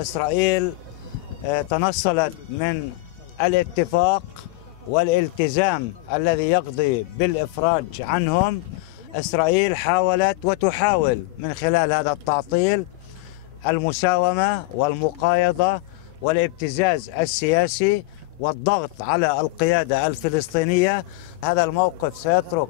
إسرائيل تنصلت من الاتفاق والالتزام الذي يقضي بالإفراج عنهم. إسرائيل حاولت وتحاول من خلال هذا التعطيل المساومة والمقايضة والابتزاز السياسي والضغط على القيادة الفلسطينية. هذا الموقف سيترك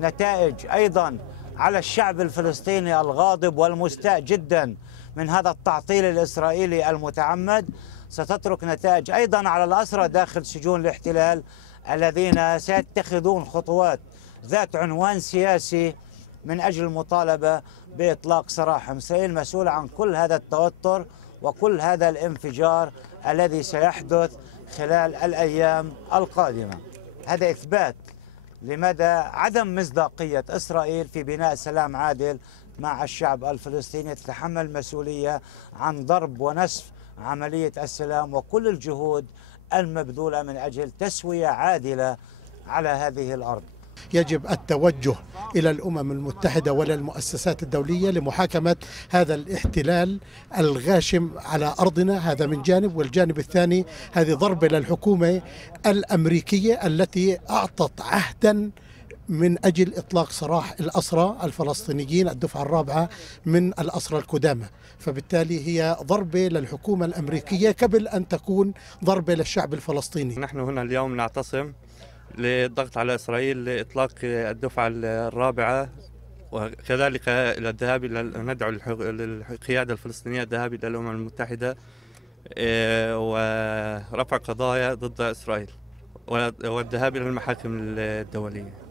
نتائج أيضا على الشعب الفلسطيني الغاضب والمستاء جدا من هذا التعطيل الإسرائيلي المتعمد. ستترك نتائج أيضا على الأسرى داخل سجون الاحتلال الذين سيتخذون خطوات ذات عنوان سياسي من أجل المطالبة بإطلاق سراحهم. إسرائيل مسؤولة عن كل هذا التوتر وكل هذا الانفجار الذي سيحدث خلال الأيام القادمة. هذا إثبات لمدى عدم مصداقية إسرائيل في بناء سلام عادل مع الشعب الفلسطيني. تتحمل مسؤولية عن ضرب ونسف عملية السلام وكل الجهود المبذولة من أجل تسوية عادلة على هذه الأرض. يجب التوجه إلى الأمم المتحدة وإلى المؤسسات الدولية لمحاكمة هذا الاحتلال الغاشم على أرضنا، هذا من جانب، والجانب الثاني هذه ضربة للحكومة الأمريكية التي أعطت عهدا من أجل إطلاق سراح الأسرى الفلسطينيين الدفعة الرابعة من الأسرى القدامى. فبالتالي هي ضربة للحكومة الأمريكية قبل أن تكون ضربة للشعب الفلسطيني. نحن هنا اليوم نعتصم للضغط على إسرائيل لإطلاق الدفعة الرابعة، وكذلك إلى الذهاب ندعو القيادة الفلسطينية الذهاب إلى الأمم المتحدة ورفع قضايا ضد إسرائيل والذهاب إلى المحاكم الدولية.